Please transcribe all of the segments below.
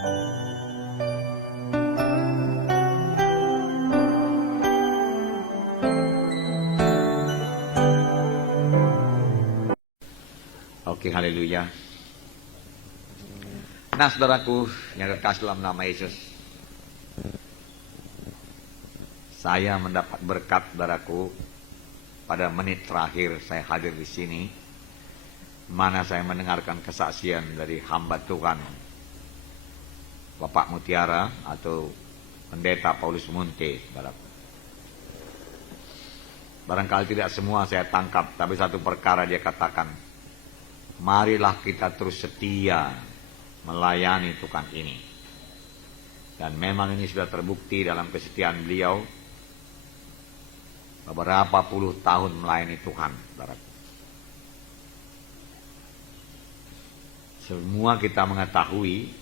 Oke, haleluya. Nah, saudaraku yang kekasih dalam nama Yesus, saya mendapat berkat, saudaraku, pada menit terakhir saya hadir di sini, mana saya mendengarkan kesaksian dari hamba Tuhan Bapak Mutiara atau Pendeta Paulus Munte, saudaraku. Barangkali tidak semua saya tangkap, tapi satu perkara dia katakan, marilah kita terus setia melayani Tuhan ini. Dan memang ini sudah terbukti dalam kesetiaan beliau, beberapa puluh tahun melayani Tuhan, saudaraku. Semua kita mengetahui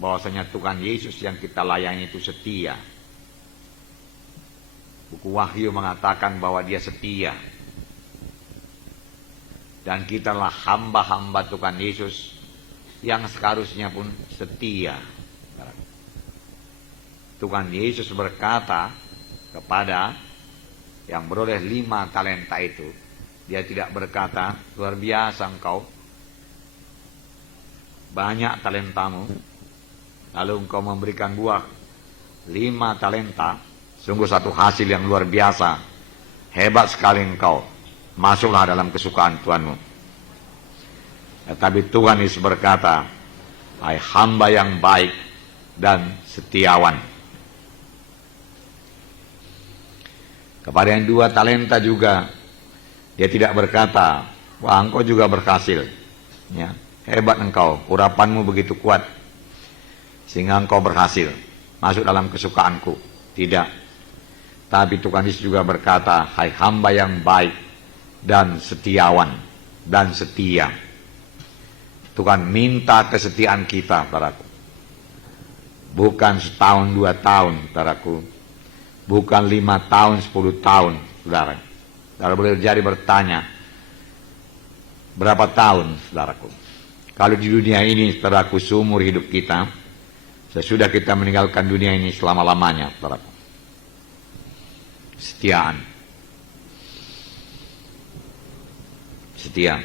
bahwasanya Tuhan Yesus yang kita layani itu setia. Buku Wahyu mengatakan bahwa dia setia. Dan kitalah hamba-hamba Tuhan Yesus yang seharusnya pun setia. Tuhan Yesus berkata kepada yang beroleh 5 talenta itu, dia tidak berkata, luar biasa engkau, banyak talentamu, lalu engkau memberikan buah 5 talenta, sungguh satu hasil yang luar biasa, hebat sekali engkau, masuklah dalam kesukaan Tuhanmu. Tetapi Tuhan Yesus berkata, hai hamba yang baik dan setiawan. Kepada yang 2 talenta juga, dia tidak berkata, wah engkau juga berhasil, ya, hebat engkau, urapanmu begitu kuat, sehingga engkau berhasil, masuk dalam kesukaanku. Tidak. Tapi Tuhan Yesus juga berkata, hai hamba yang baik dan setiawan dan setia. Tuhan minta kesetiaan kita, saudaraku. Bukan setahun 2 tahun, saudaraku. Bukan 5 tahun, 10 tahun, saudara. Saudara boleh jadi bertanya, berapa tahun, saudaraku? Kalau di dunia ini, saudaraku, seumur hidup kita, sesudah kita meninggalkan dunia ini selama-lamanya, saudaraku. Setiaan. Setia.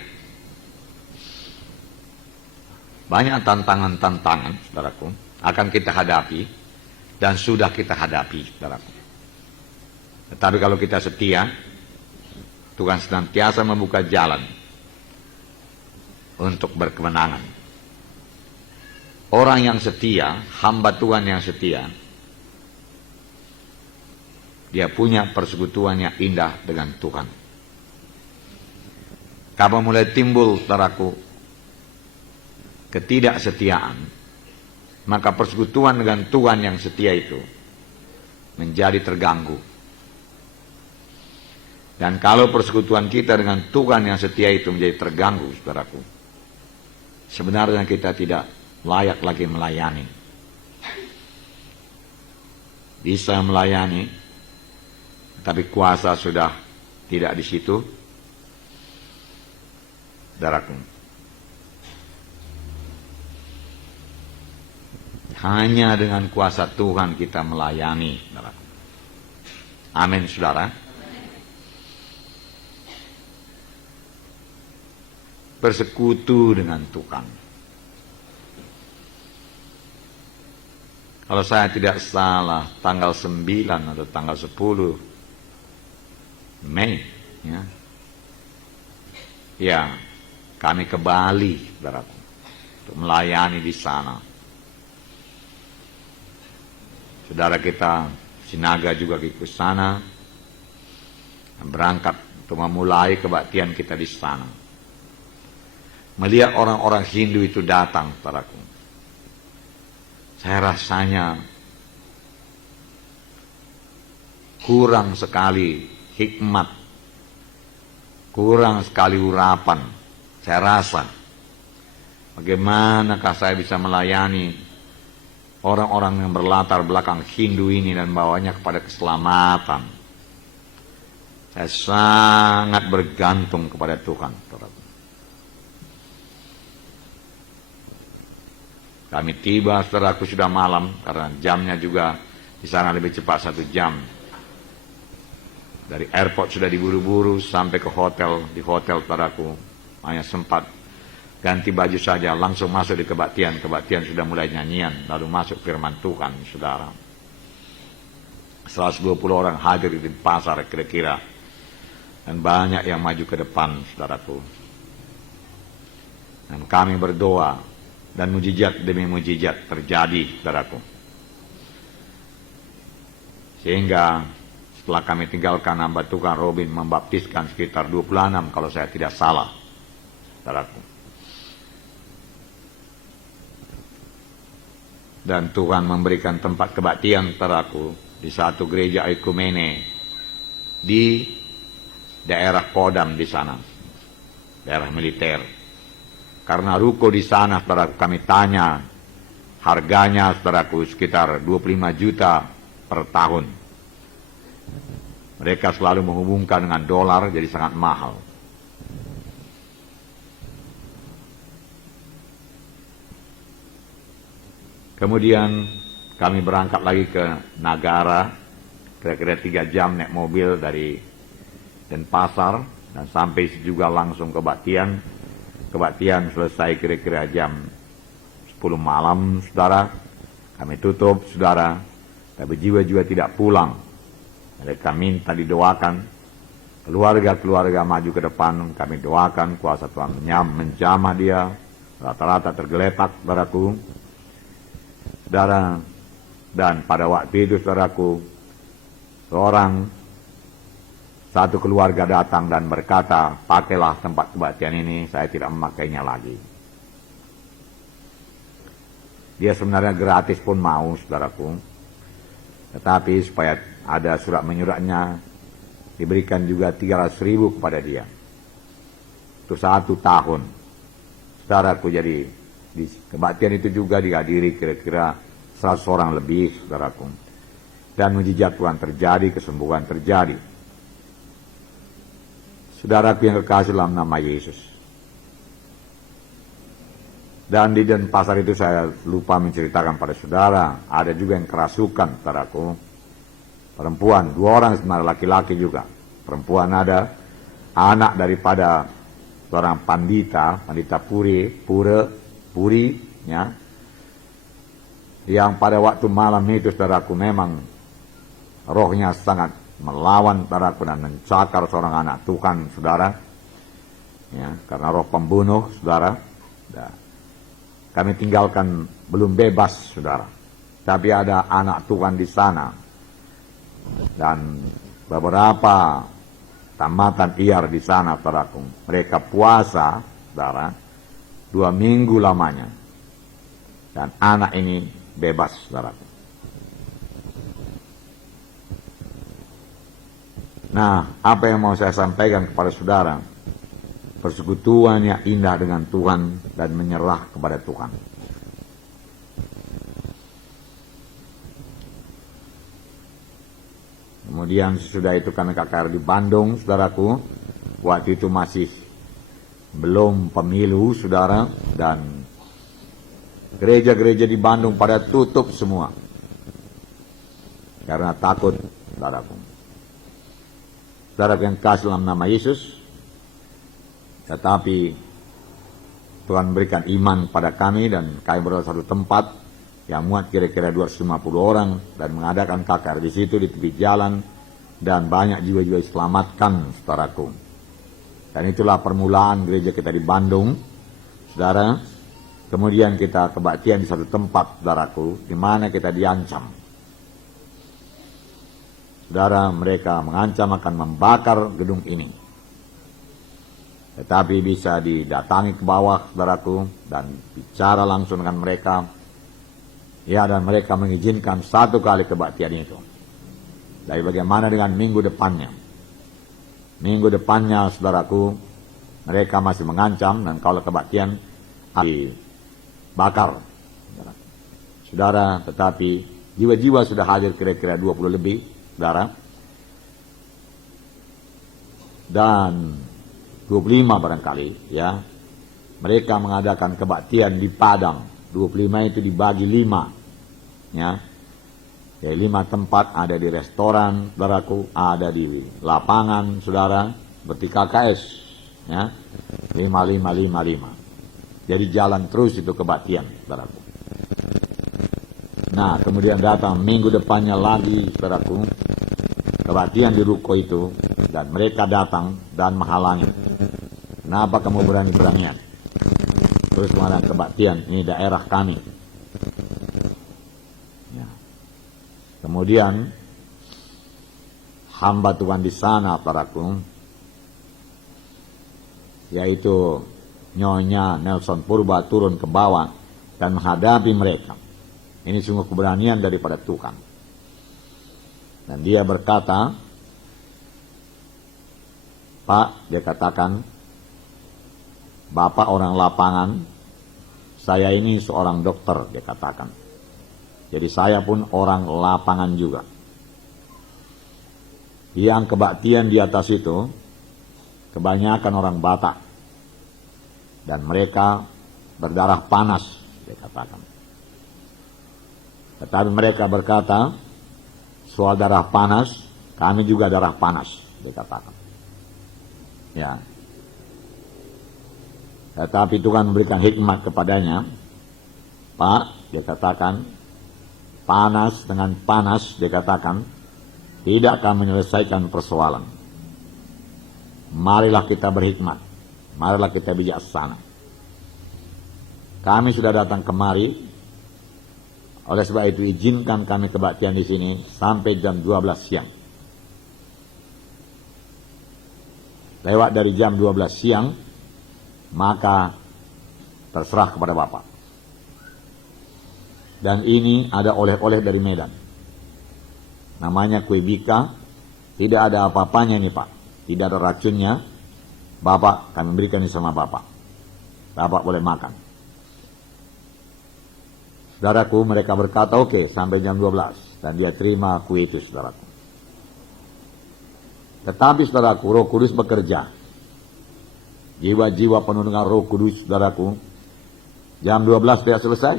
Banyak tantangan-tantangan, saudaraku, akan kita hadapi dan sudah kita hadapi, saudaraku. Tetapi kalau kita setia, Tuhan senantiasa membuka jalan untuk berkemenangan. Orang yang setia, hamba Tuhan yang setia, dia punya persekutuan yang indah dengan Tuhan. Kapan mulai timbul, saudaraku, ketidaksetiaan, maka persekutuan dengan Tuhan yang setia itu menjadi terganggu. Dan kalau persekutuan kita dengan Tuhan yang setia itu menjadi terganggu, saudaraku, sebenarnya kita tidak layak lagi melayani. Bisa melayani, tapi kuasa sudah tidak di situ, saudaraku. Hanya dengan kuasa Tuhan kita melayani, saudaraku. Amin, saudara. Bersekutu dengan Tuhan. Kalau saya tidak salah, tanggal 9 atau tanggal 10 Mei, ya, kami ke Bali, saudaraku, untuk melayani di sana. Saudara kita Sinaga juga ikut sana, berangkat untuk memulai kebaktian kita di sana. Melihat orang-orang Hindu itu datang, saudaraku, saya rasanya kurang sekali hikmat, kurang sekali urapan. Saya rasa, bagaimanakah saya bisa melayani orang-orang yang berlatar belakang Hindu ini dan bawanya kepada keselamatan. Saya sangat bergantung kepada Tuhan, saudaraku. Kami tiba, saudaraku, sudah malam, karena jamnya juga di sana lebih cepat 1 jam. Dari airport sudah diburu-buru sampai ke hotel. Di hotel, saudaraku, hanya sempat ganti baju saja, langsung masuk di kebaktian. Kebaktian sudah mulai nyanyian, lalu masuk firman Tuhan, saudara. 120 orang hadir di pasar kira-kira. Dan banyak yang maju ke depan, saudaraku. Dan kami berdoa. Dan mujizat demi mujizat terjadi, saudaraku. Sehingga setelah kami tinggalkan, hamba Tuhan Robin membaptiskan sekitar 26 kalau saya tidak salah, saudaraku. Dan Tuhan memberikan tempat kebaktian, saudaraku, di satu gereja ekumene di daerah Kodam di sana, daerah militer. Karena ruko di sana, saudaraku, kami tanya harganya, saudaraku, sekitar 25 juta per tahun. Mereka selalu menghubungkan dengan dolar, jadi sangat mahal. Kemudian kami berangkat lagi ke Nagara, kira-kira 3 jam naik mobil dari Denpasar, dan sampai juga langsung ke Batian. Kebaktian selesai kira-kira jam 10 malam, saudara. Kami tutup, saudara. Tapi jiwa-jiwa tidak pulang. Mereka minta didoakan. Keluarga-keluarga maju ke depan. Kami doakan, kuasa Tuhan menjamah dia. Rata-rata tergeletak, saudaraku. Saudara, dan pada waktu itu, saudaraku, satu keluarga datang dan berkata, pakailah tempat kebaktian ini, saya tidak memakainya lagi. Dia sebenarnya gratis pun mau, saudaraku. Tetapi supaya ada surat menyuratnya, diberikan juga 300.000 kepada dia. Itu 1 tahun. Saudaraku, jadi di kebaktian itu juga dihadiri kira-kira 100 orang lebih, saudaraku. Dan mujizat Tuhan terjadi, kesembuhan terjadi. Saudaraku yang kekasih dalam nama Yesus. Dan di Denpasar itu saya lupa menceritakan pada saudara, ada juga yang kerasukan, saudaraku. Perempuan, 2 orang sebenarnya, laki-laki juga. Perempuan ada, anak daripada seorang pandita Puri, ya. Yang pada waktu malam itu, saudaraku, memang rohnya sangat melawan, saudaraku, dan mencakar seorang anak Tuhan, saudara, ya, karena roh pembunuh, saudara. Kami tinggalkan belum bebas, saudara, tapi ada anak Tuhan di sana, dan beberapa tamatan IAR di sana, saudaraku. Mereka puasa, saudara, 2 minggu lamanya, dan anak ini bebas, saudaraku. Nah, apa yang mau saya sampaikan kepada saudara? Persekutuan yang indah dengan Tuhan dan menyerah kepada Tuhan. Kemudian sesudah itu kami KKR di Bandung, saudaraku. Waktu itu masih belum pemilu, saudara. Dan gereja-gereja di Bandung pada tutup semua. Karena takut, saudaraku. Saudara yang kasih dalam nama Yesus, tetapi Tuhan berikan iman pada kami dan kami berada satu tempat yang muat kira-kira 250 orang dan mengadakan KKR di situ di tepi jalan dan banyak jiwa-jiwa diselamatkan, saudaraku. Dan itulah permulaan gereja kita di Bandung, saudara. Kemudian kita kebaktian di satu tempat, saudaraku, di mana kita diancam. Saudara, mereka mengancam akan membakar gedung ini. Tetapi bisa didatangi ke bawah, saudaraku, dan bicara langsung dengan mereka. Ya, dan mereka mengizinkan 1 kali kebaktian itu. Dari bagaimana dengan minggu depannya? Minggu depannya, saudaraku, mereka masih mengancam, dan kalau kebaktian dibakar. Saudara, tetapi jiwa-jiwa sudah hadir kira-kira 20 lebih, saudara, dan 25 barangkali, ya, mereka mengadakan kebaktian di Padang, 25 itu dibagi 5. Ya. Jadi 5 tempat, ada di restoran, saudaraku, ada di lapangan, saudara, seperti KKS. Ya. 5, 5, 5, 5. Jadi jalan terus itu kebaktian, saudaraku. Nah, kemudian datang minggu depannya lagi, saudaraku, kebaktian di ruko itu, dan mereka datang dan menghalangi. Kenapa kamu berani-beranian? Terus kemudian kebaktian, ini daerah kami. Ya. Kemudian hamba Tuhan di sana, saudaraku, yaitu Nyonya Nelson Purba turun ke bawah dan menghadapi mereka. Ini sungguh keberanian daripada Tuhan. Dan dia berkata, Pak, dia katakan, Bapak orang lapangan, saya ini seorang dokter, dia katakan. Jadi saya pun orang lapangan juga. Yang kebaktian di atas itu, kebanyakan orang Batak. Dan mereka berdarah panas, dia katakan. Tetapi mereka berkata, soal darah panas, kami juga darah panas, dia katakan. Ya. Tetapi Tuhan memberikan hikmat kepadanya. Pak, dia katakan, panas dengan panas, dia katakan, tidak akan menyelesaikan persoalan. Marilah kita berhikmat. Marilah kita bijaksana. Kami sudah datang kemari. Oleh sebab itu izinkan kami kebaktian di sini sampai jam 12 siang. Lewat dari jam 12 siang, maka terserah kepada Bapak. Dan ini ada oleh-oleh dari Medan. Namanya kue bika. Tidak ada apa-apanya ini Pak. Tidak ada racunnya. Bapak, kami berikan ini sama Bapak. Bapak boleh makan. Saudaraku, mereka berkata, oke, sampai jam 12. Dan dia terima kue itu, saudaraku. Tetapi, saudaraku, Roh Kudus bekerja. Jiwa-jiwa penuh dengan Roh Kudus, saudaraku. Jam 12 tidak selesai.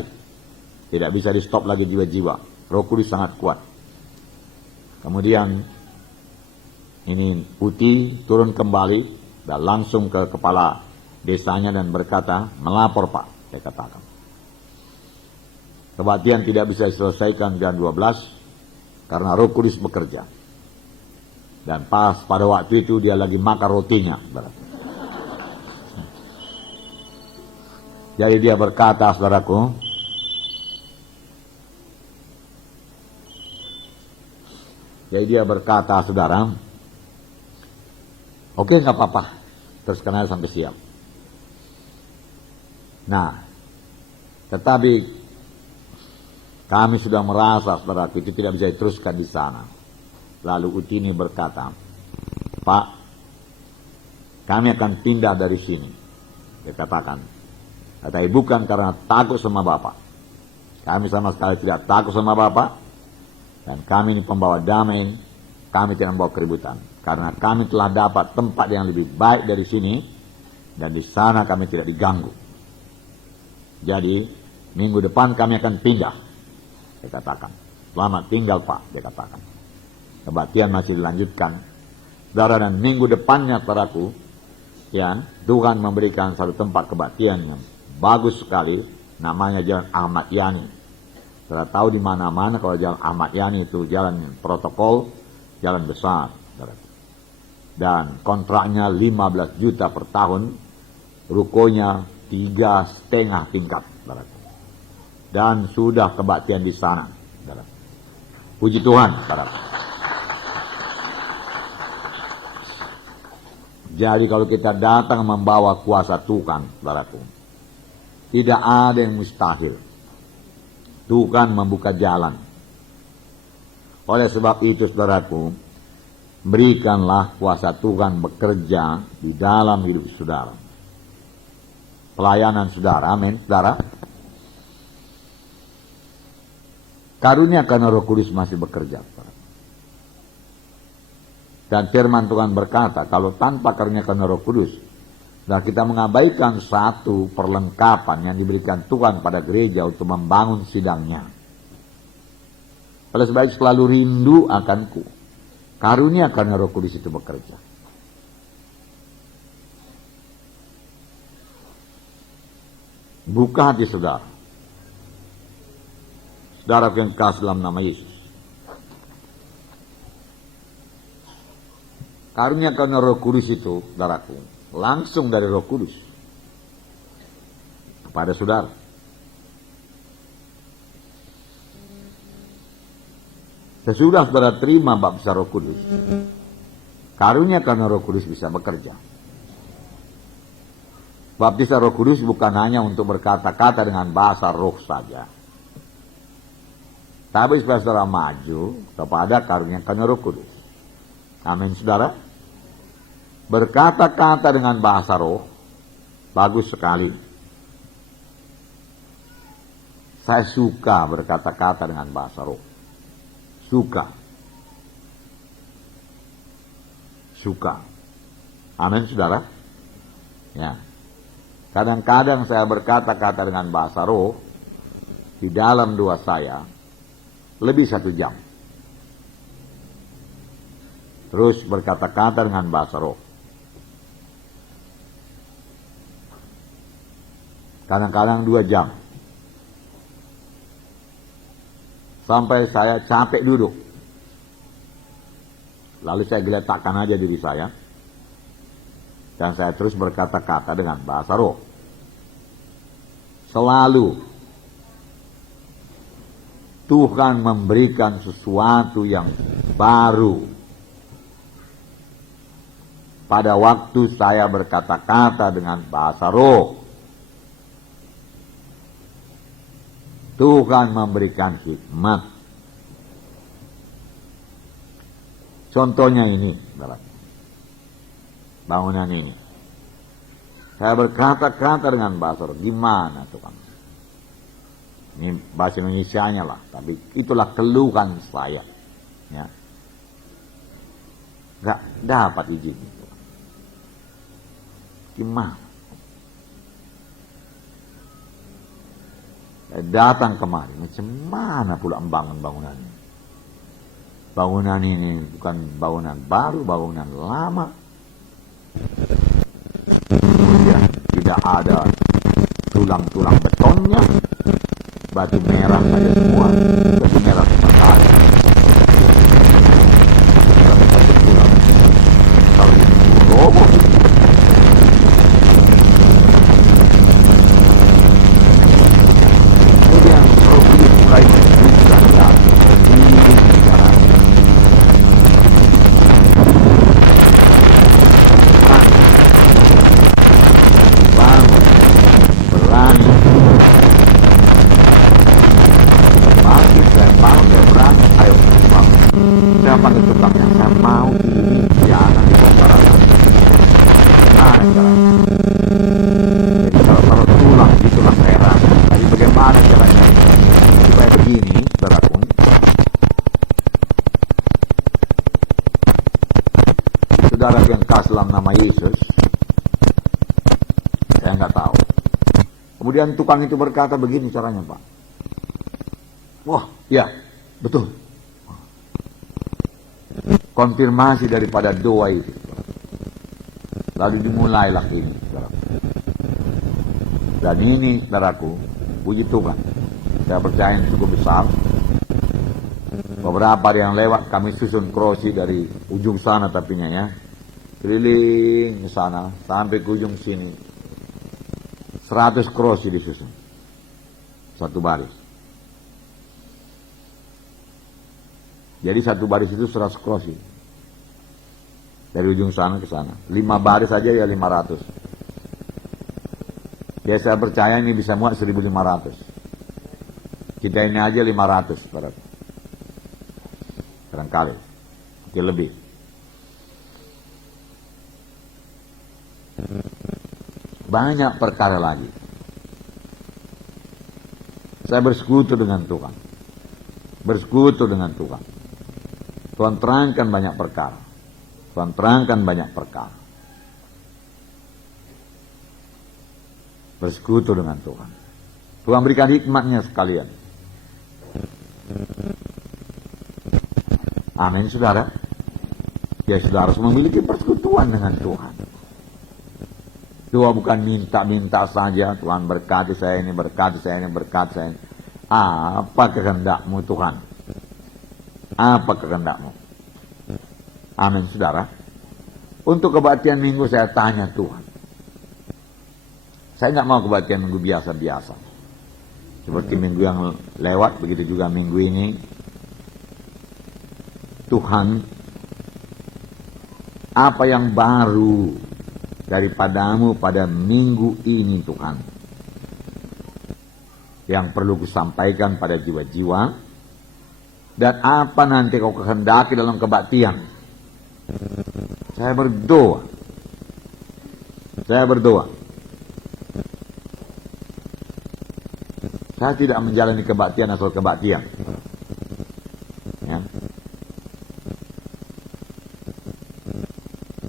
Tidak bisa di stop lagi jiwa-jiwa. Roh Kudus sangat kuat. Kemudian, ini Uti turun kembali. Dan langsung ke kepala desanya dan berkata, melapor Pak, saya katakan. Kebaktian tidak bisa diselesaikan jam 12 karena Roh Kudus bekerja. Dan pas pada waktu itu dia lagi makan rotinya. Jadi dia berkata, saudaraku, saudara, oke, nggak apa-apa. Terus kenal sampai siap. Nah, tetapi kami sudah merasa, saudara, itu tidak bisa diteruskan di sana. Lalu Utini berkata, Pak, kami akan pindah dari sini. Dia katakan, tetapi bukan karena takut sama Bapak. Kami sama sekali tidak takut sama Bapak. Dan kami ini pembawa damai. Kami tidak membawa keributan. Karena kami telah dapat tempat yang lebih baik dari sini. Dan di sana kami tidak diganggu. Jadi minggu depan kami akan pindah. Dia katakan. Selamat tinggal Pak. Dia katakan. Kebaktian masih dilanjutkan. Saudara, dan minggu depannya saudaraku. Ya, Tuhan memberikan satu tempat kebaktian yang bagus sekali. Namanya Jalan Ahmad Yani. Saudara tahu di mana-mana kalau Jalan Ahmad Yani itu jalan protokol. Jalan besar. Saudara. Dan kontraknya 15 juta per tahun, rukonya 3,5 tingkat, saudara. Dan sudah kebaktian di sana, saudara. Puji Tuhan, saudara. Jadi kalau kita datang membawa kuasa Tuhan, saudaraku, tidak ada yang mustahil. Tuhan membuka jalan. Oleh sebab itu, saudaraku, berikanlah kuasa Tuhan bekerja di dalam hidup saudara. Pelayanan saudara, amin, saudara. Karuniakan Roh Kudus masih bekerja. Saudara. Dan firman Tuhan berkata, kalau tanpa karuniakan Roh Kudus, Nah, kita mengabaikan satu perlengkapan yang diberikan Tuhan pada gereja untuk membangun sidangnya. Oleh sebab itu selalu rindu akanku. Karunia karena Roh Kudus itu bekerja. Buka hati saudara. Saudara yang kasih dalam nama Yesus. Karunia karena Roh Kudus itu, saudaraku, langsung dari Roh Kudus kepada saudara. Sesudah saudara terima baptisan Roh Kudus, karunia karena Roh Kudus bisa bekerja. Baptisan Roh Kudus bukan hanya untuk berkata-kata dengan bahasa roh saja, tapi supaya saudara maju kepada karunia karena Roh Kudus. Amin, saudara. Berkata-kata dengan bahasa roh bagus sekali. Saya suka berkata-kata dengan bahasa roh. Suka. Amin, saudara. Ya. Kadang-kadang saya berkata-kata dengan bahasa roh di dalam doa saya lebih 1 jam. Terus berkata-kata dengan bahasa roh. Kadang-kadang 2 jam. Sampai saya capek duduk. Lalu saya geletakkan aja diri saya. Dan saya terus berkata-kata dengan bahasa roh. Selalu Tuhan memberikan sesuatu yang baru. Pada waktu saya berkata-kata dengan bahasa roh. Tuhan memberikan hikmat. Contohnya ini, bangunan ini. Saya berkata-kata dengan bahasa roh. Gimana Tuhan? Ini bahasa Indonesianya lah, tapi itulah keluhan saya. Ya. Gak dapat izin. Gimana? Datang kemari, macam mana pula membangun bangunan ini? Bangunan ini bukan bangunan baru, bangunan lama. Kemudian tidak ada tulang-tulang betonnya, batu merah ada semua, batu merah sementara. Kalau ini roboh. Saudara yang kasih dalam nama Yesus, saya nggak tahu. Kemudian tukang itu berkata begini caranya, Pak. Wah, ya, betul. Konfirmasi daripada doa itu. Lalu dimulailah ini, saudara. Dan ini, saudaraku, puji Tuhan. Saya percaya ini cukup besar. Beberapa hari yang lewat kami susun krosi dari ujung sana tapinya ya. Keliling ke sana sampai ke ujung sini. 100 krosi disusun. Satu baris. Jadi satu baris itu 100 krosi. Dari ujung sana ke sana. 5 baris saja ya 500. Ya saya percaya ini bisa muat 1.500. Kita ini aja 500. Barangkali. Mungkin lebih. Banyak perkara lagi. Saya bersekutu dengan Tuhan. Bersekutu dengan Tuhan. Tuhan terangkan banyak perkara. Tuhan terangkan banyak perkara. bersekutu dengan Tuhan. Tuhan berikan hikmatnya sekalian. Amin, saudara. Ya, saudara harus memiliki persekutuan dengan Tuhan. Doa bukan minta-minta saja, Tuhan berkati saya ini, berkati saya ini, berkati saya ini. Apa kehendakmu Tuhan? Apa kehendakmu? Amin, saudara. Untuk kebaktian minggu saya tanya Tuhan. Saya nggak mau kebaktian minggu biasa-biasa. Seperti minggu yang lewat, begitu juga minggu ini. Tuhan, apa yang baru daripadamu pada minggu ini Tuhan, yang perlu kusampaikan pada jiwa-jiwa, dan apa nanti kau kehendaki dalam kebaktian. Saya berdoa, saya tidak menjalani kebaktian asal kebaktian, ya.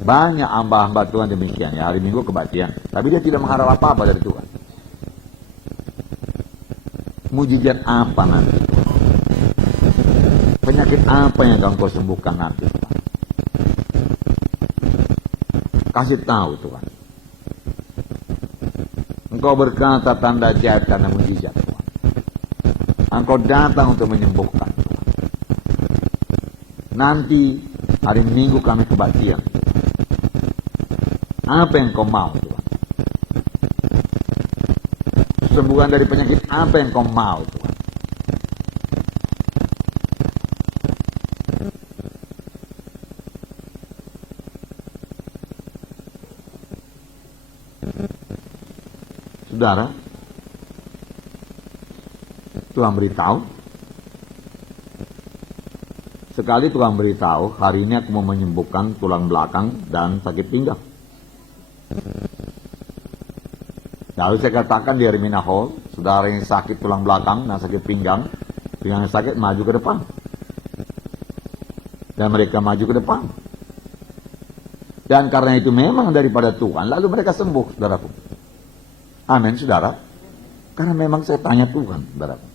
Banyak hamba-hamba Tuhan demikian, ya, hari Minggu kebaktian, tapi dia tidak mengharap apa-apa dari Tuhan. Mujizat apa nanti? Penyakit apa yang akan kau sembuhkan nanti? Kasih tahu Tuhan. Engkau berkata tanda ajaib, tanda mujizat Tuhan. Engkau datang untuk menyembuhkan Tuhan. Nanti hari Minggu kami kebaktian. Apa yang kau mau Tuhan? Sembuhan dari penyakit apa yang kau mau Tuhan? Saudara, Tuhan beritahu. Sekali Tuhan beritahu, hari ini aku mau menyembuhkan tulang belakang dan sakit pinggang. Lalu saya katakan di Hermina Hall, saudara yang sakit tulang belakang dan sakit pinggang yang sakit maju ke depan. Dan mereka maju ke depan. Dan karena itu memang daripada Tuhan, lalu mereka sembuh, saudaraku. Amin, saudara. Karena memang saya tanya Tuhan, saudaraku.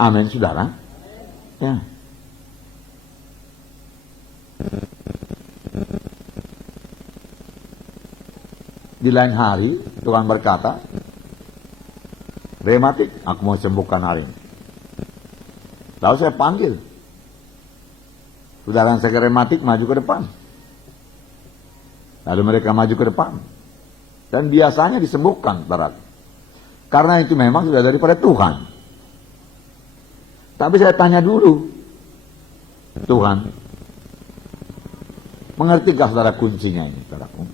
Amin, saudara. Ya. Di lain hari, Tuhan berkata, rematik, aku mau sembuhkan hari ini. Lalu saya panggil. Saudara yang sakit rematik maju ke depan. Lalu mereka maju ke depan. Dan biasanya disembuhkan, saudara. Karena itu memang sudah daripada Tuhan. Tapi saya tanya dulu, Tuhan, mengertikah saudara kuncinya ini, saudaraku?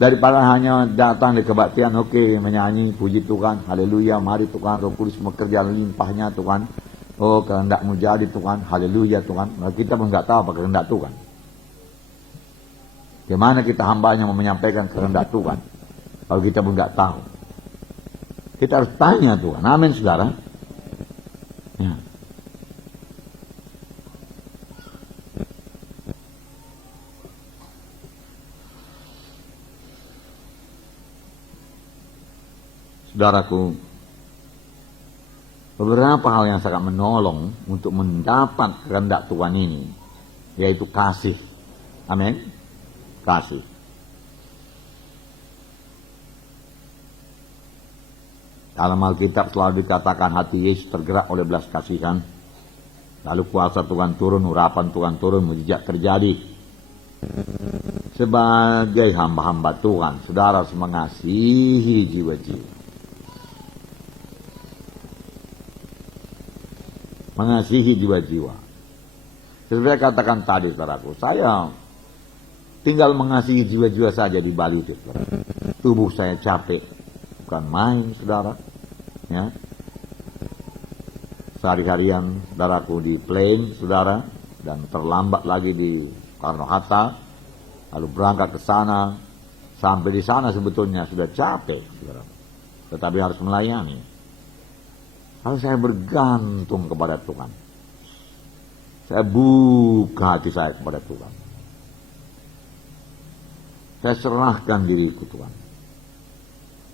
Daripada hanya datang di kebaktian, oke, menyanyi, puji Tuhan, haleluya, mari Tuhan, Roh Kudus bekerja limpahnya Tuhan, oh kehendakmu jadi Tuhan, haleluya Tuhan. Nah, kita pun nggak tahu apa kehendak Tuhan. Gimana kita hambanya mau menyampaikan kehendak Tuhan, kalau kita pun nggak tahu. Kita harus tanya Tuhan, amin saudara. Ya. Saudaraku, beberapa hal yang sangat menolong untuk mendapat kehendak Tuhan ini, yaitu kasih. Amin. Kasih. Dalam Alkitab selalu dikatakan hati Yesus tergerak oleh belas kasihan. Lalu kuasa Tuhan turun, urapan Tuhan turun, mujizat terjadi. Sebagai hamba-hamba Tuhan, saudara harus mengasihi jiwa-jiwa. Mengasihi jiwa-jiwa. Seperti saya katakan tadi, saudaraku, saya tinggal mengasihi jiwa-jiwa saja di Bali itu, saudara. Tubuh saya capek, bukan main, saudara. Ya. Sehari-harian, saudaraku, di plane, saudara, dan terlambat lagi di Soekarno-Hatta, lalu berangkat ke sana, sampai di sana sebetulnya sudah capek, saudara. Tetapi harus melayani. Kalau saya bergantung kepada Tuhan, saya buka hati saya kepada Tuhan. Saya serahkan diriku Tuhan.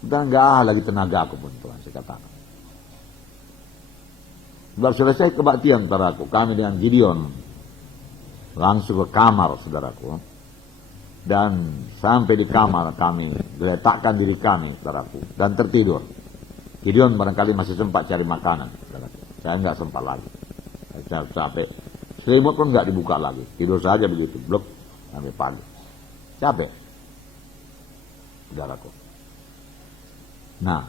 Dan nggak ada lagi tenaga aku pun Tuhan, saya katakan. Sudah selesai kebaktian saudaraku, kami dengan Gideon langsung ke kamar saudaraku. Dan sampai di kamar kami letakkan diri kami saudaraku dan tertidur. Gideon barangkali masih sempat cari makanan saudaraku. Saya nggak sempat lagi. Saya capek. Selimut pun nggak dibuka lagi. Tidur saja begitu, blok sampai pagi. Capek. Saudaraku. Nah,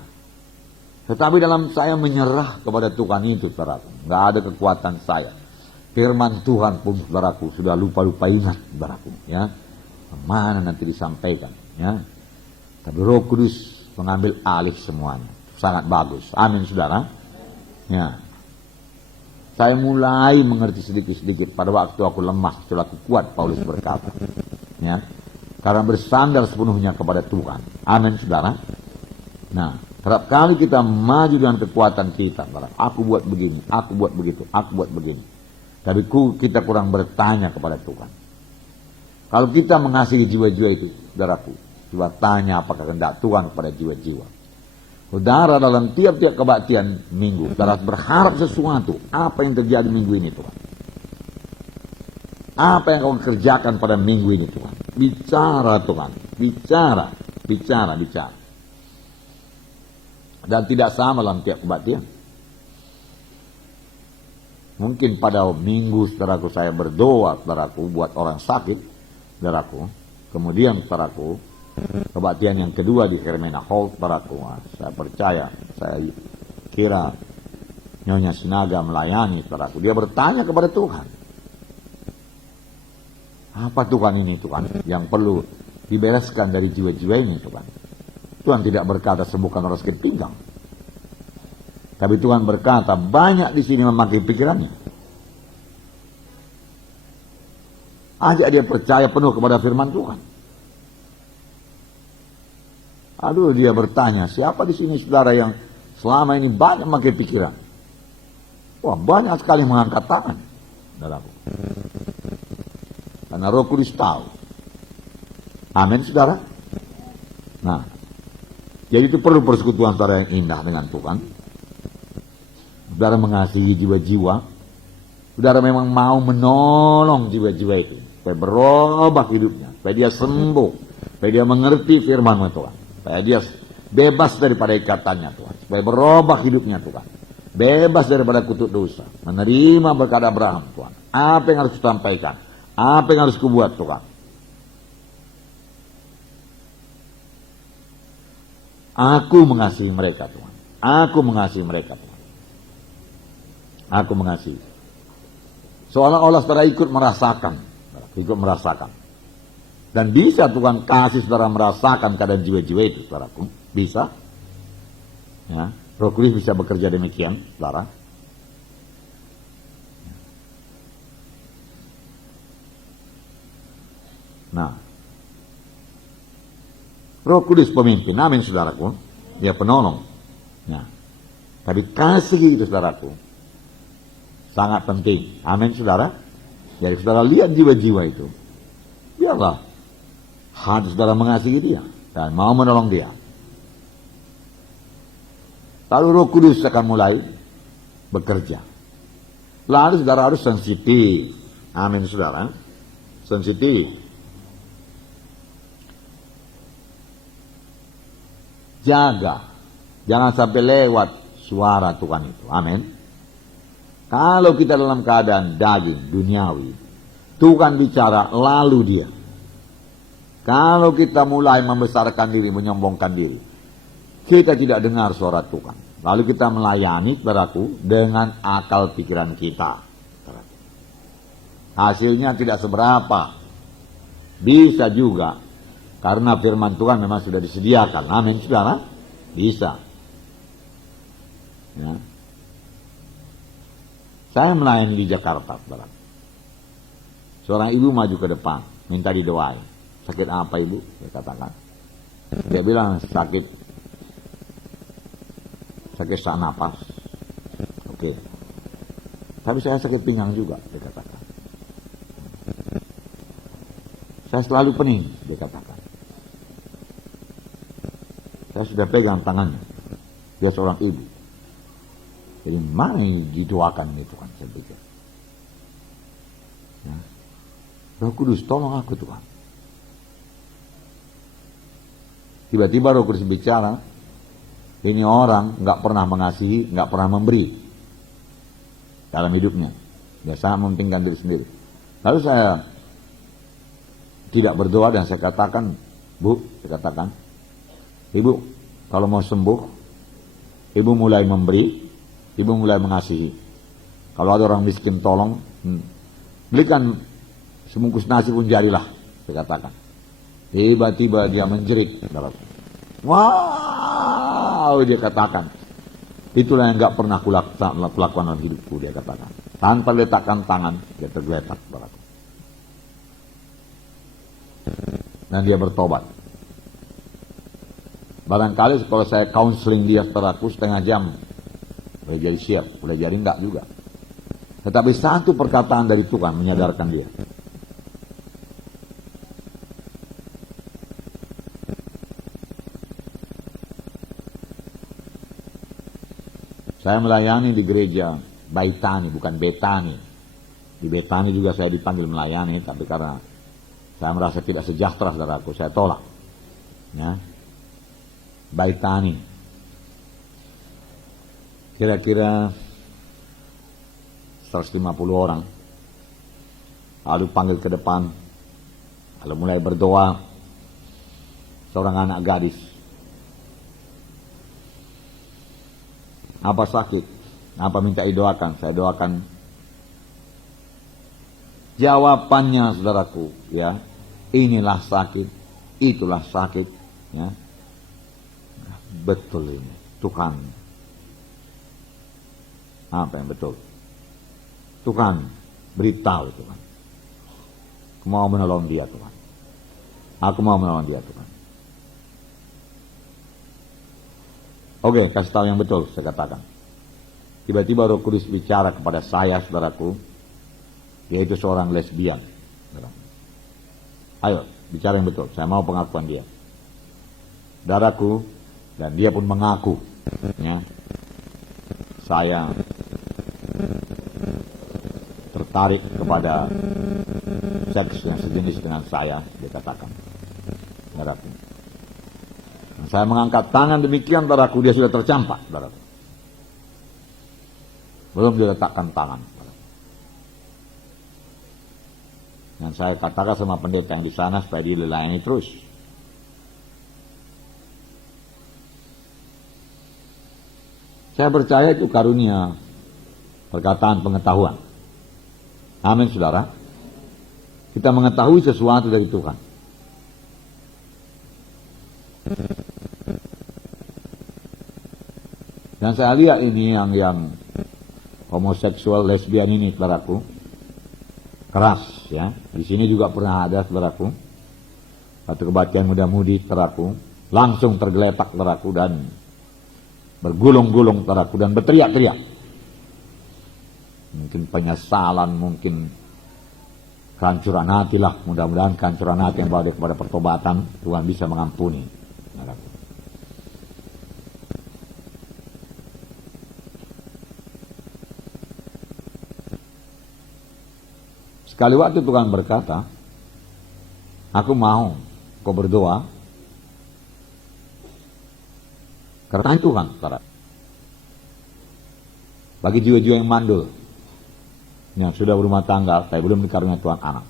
tetapi dalam saya menyerah kepada Tuhan itu, saudaraku, nggak ada kekuatan saya. Firman Tuhan pun, saudaraku, sudah lupa-lupa ingat, saudaraku, ya. Mana nanti disampaikan, ya. Tapi Roh Kudus mengambil alih semuanya. Sangat bagus. Amin, saudara. Ya. Saya mulai mengerti sedikit-sedikit pada waktu aku lemah, setelah aku kuat, Paulus berkata. Ya. Karena bersandar sepenuhnya kepada Tuhan. Amin, saudara. Nah, setiap kali kita maju dengan kekuatan kita, aku buat begini, aku buat begitu, aku buat begini. Tapi kita kurang bertanya kepada Tuhan. Kalau kita mengasihi jiwa-jiwa itu, saudaraku, coba tanya apakah kehendak Tuhan kepada jiwa-jiwa. Saudara dalam tiap-tiap kebaktian minggu, saudara berharap sesuatu. Apa yang terjadi minggu ini Tuhan? Apa yang kau kerjakan pada minggu ini Tuhan? Bicara Tuhan, bicara. Dan tidak sama dalam tiap kebaktian. Mungkin pada minggu saudaraku saya berdoa saudaraku buat orang sakit, saudaraku. Kemudian saudaraku, kebaktian yang kedua di Hermena Hall saudaraku. Saya percaya, saya kira Nyonya Sinaga melayani saudaraku. Dia bertanya kepada Tuhan. Apa Tuhan ini Tuhan yang perlu dibereskan dari jiwa-jiwa ini Tuhan? Tuhan tidak berkata sembuhkan orang sakit pinggang. Tapi Tuhan berkata banyak di sini memakai pikirannya. Ajak dia percaya penuh kepada firman Tuhan. Aduh, dia bertanya, siapa di sini saudara yang selama ini banyak memakai pikiran? Wah, banyak sekali mengangkat tangan. Saudaraku. Karena Roh Kudus tahu. Amin, saudara. Nah, jadi itu perlu persekutuan saudara yang indah dengan Tuhan. Saudara mengasihi jiwa-jiwa. Saudara memang mau menolong jiwa-jiwa itu. Supaya berubah hidupnya. Supaya dia sembuh. Supaya dia mengerti firman Tuhan. Supaya dia bebas daripada ikatannya Tuhan. Supaya berubah hidupnya Tuhan. Bebas daripada kutuk dosa. Menerima berkat Abraham Tuhan. Apa yang harus kusampaikan? Apa yang harus kubuat Tuhan? Aku mengasihi mereka Tuhan. Aku mengasihi mereka Tuhan. Aku mengasihi. Seolah-olah saudara ikut merasakan. Dan bisa Tuhan kasih saudara merasakan keadaan jiwa-jiwa itu, saudaraku. Bisa. Ya. Roh Kudus bisa bekerja demikian, saudara. Nah. Roh Kudus pemimpin, amin saudaraku. Dia penolong. Nah, tapi kasih itu saudaraku sangat penting. Amin saudara. Jadi saudara lihat jiwa-jiwa itu. Biarlah hati saudara mengasihi dia dan mau menolong dia. Lalu Roh Kudus akan mulai bekerja. Lalu saudara harus sensitif. Amin saudara. Sensitif. Jaga, jangan sampai lewat suara Tuhan itu. Amin. Kalau kita dalam keadaan daging, duniawi, Tuhan bicara lalu dia. Kalau kita mulai membesarkan diri, menyombongkan diri, kita tidak dengar suara Tuhan. Lalu kita melayani, saudaraku, dengan akal pikiran kita. Hasilnya tidak seberapa. Bisa juga. Karena firman Tuhan memang sudah disediakan. Amin, saudara. Bisa. Ya. Saya melayani di Jakarta, saudara. Seorang ibu maju ke depan, minta didoain. Sakit apa ibu? Dia katakan. Dia bilang sakit sak napas. Oke. Tapi saya sakit pinggang juga, dia katakan. Saya selalu pening, dia katakan. Saya sudah pegang tangannya. Dia seorang ibu. Jadi mana yang didoakan itu kan, saya pikir. Ya. Roh Kudus, tolong aku Tuhan. Tiba-tiba Roh Kudus bicara, ini orang nggak pernah mengasihi, nggak pernah memberi dalam hidupnya. Dia sangat mementingkan diri sendiri. Lalu saya tidak berdoa dan saya katakan, Bu, saya katakan, Ibu, kalau mau sembuh, Ibu mulai memberi, Ibu mulai mengasihi. Kalau ada orang miskin tolong, belikan sebungkus nasi pun jadilah, saya katakan. Tiba-tiba dia menjerit. Wow, dia katakan. Itulah yang gak pernah kulakukan dalam hidupku, dia katakan. Tanpa letakkan tangan, dia tergeletak. Dan dia bertobat. Barangkali kalau saya counseling dia saudaraku setengah jam, boleh jadi siap, boleh jadi enggak juga. Tetapi satu perkataan dari Tuhan menyadarkan dia. Saya melayani di gereja Baitani, bukan Betani. Di Betani juga saya dipanggil melayani, tapi karena saya merasa tidak sejahtera saudaraku, saya tolak. Ya. Baitani. Kira-kira 150 orang. Lalu panggil ke depan. Lalu mulai berdoa. Seorang anak gadis. Apa sakit? Apa minta didoakan? Saya doakan. Jawabannya saudaraku, ya. Inilah sakit, itulah sakit, ya. Betul ini, Tuhan. Apa yang betul? Tuhan beritahu Tuhan. Aku mau menolong dia Tuhan. Aku mau menolong dia Tuhan. Oke, kasih tahu yang betul, saya katakan. Tiba-tiba Roh Kudus bicara kepada saya, saudaraku, yaitu seorang lesbian. Ayo, bicara yang betul, saya mau pengakuan dia. Saudaraku, dan dia pun mengaku, ya, saya tertarik kepada seks yang sejenis dengan saya, dia katakan. Saudaraku. Saya mengangkat tangan demikian, saudaraku, dia sudah tercampak, saudaraku. Belum diletakkan tangan. Dan saya katakan sama pendeta yang di sana supaya dia dilayani terus. Saya percaya itu karunia perkataan pengetahuan. Amin, saudara. Kita mengetahui sesuatu dari Tuhan. Dan saya lihat ini yang homoseksual lesbian ini, saudaraku, keras, ya. Di sini juga pernah ada, saudaraku, satu kebaktian muda-mudi, saudaraku, langsung tergeletak, saudaraku, dan bergulung-gulung, saudaraku, dan berteriak-teriak. Mungkin penyesalan, mungkin kehancuran hati lah. Mudah-mudahan kehancuran hati yang bawa dia kepada pertobatan, Tuhan bisa mengampuni, saudaraku. Sekali waktu Tuhan berkata, aku mau kau berdoa karena Tuhan, saudara. Bagi jiwa-jiwa yang mandul, yang sudah berumah tangga, tapi belum dikaruniai Tuhan anak.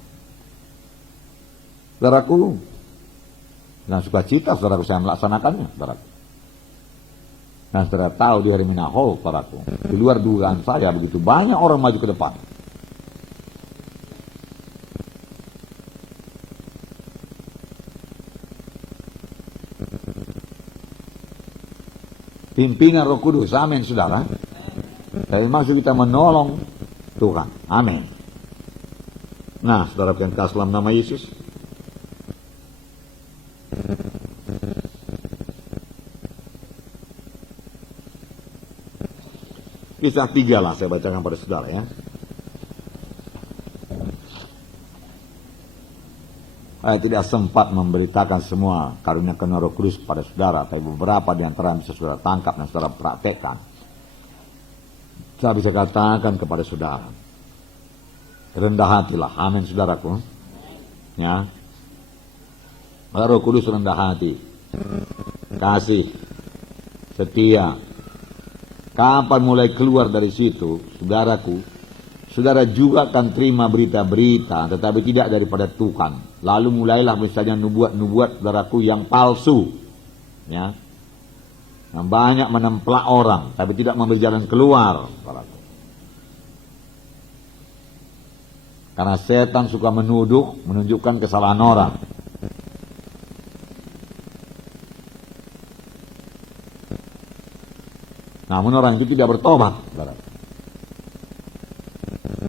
Saudaraku, dengan sukacita, saudaraku, saya melaksanakannya, saudaraku. Nah, saudara tahu di hari Minahol, saudaraku, di luar dugaan saya, begitu banyak orang maju ke depan. Pimpinan Roh Kudus, amin, saudara. Dan maksud kita menolong Tuhan, amin. Nah, saudara yang kasih dalam nama Yesus. Kisah 3 lah saya bacakan pada saudara, ya. Saya tidak sempat memberitakan semua karunia Roh Kudus pada saudara, tapi beberapa di antara bisa saudara tangkap dan saudara praktekkan. Saya bisa katakan kepada saudara, rendah hatilah, amin saudaraku. Ya, Roh Kudus rendah hati, kasih, setia. Kapan mulai keluar dari situ, saudaraku, saudara juga akan terima berita-berita, tetapi tidak daripada Tuhan. Lalu mulailah misalnya nubuat-nubuat, saudaraku, yang palsu, ya, yang banyak menemplak orang, tapi tidak memberi jalan keluar, saudaraku. Karena setan suka menuduh, menunjukkan kesalahan orang. Namun orang itu tidak bertobat, saudara.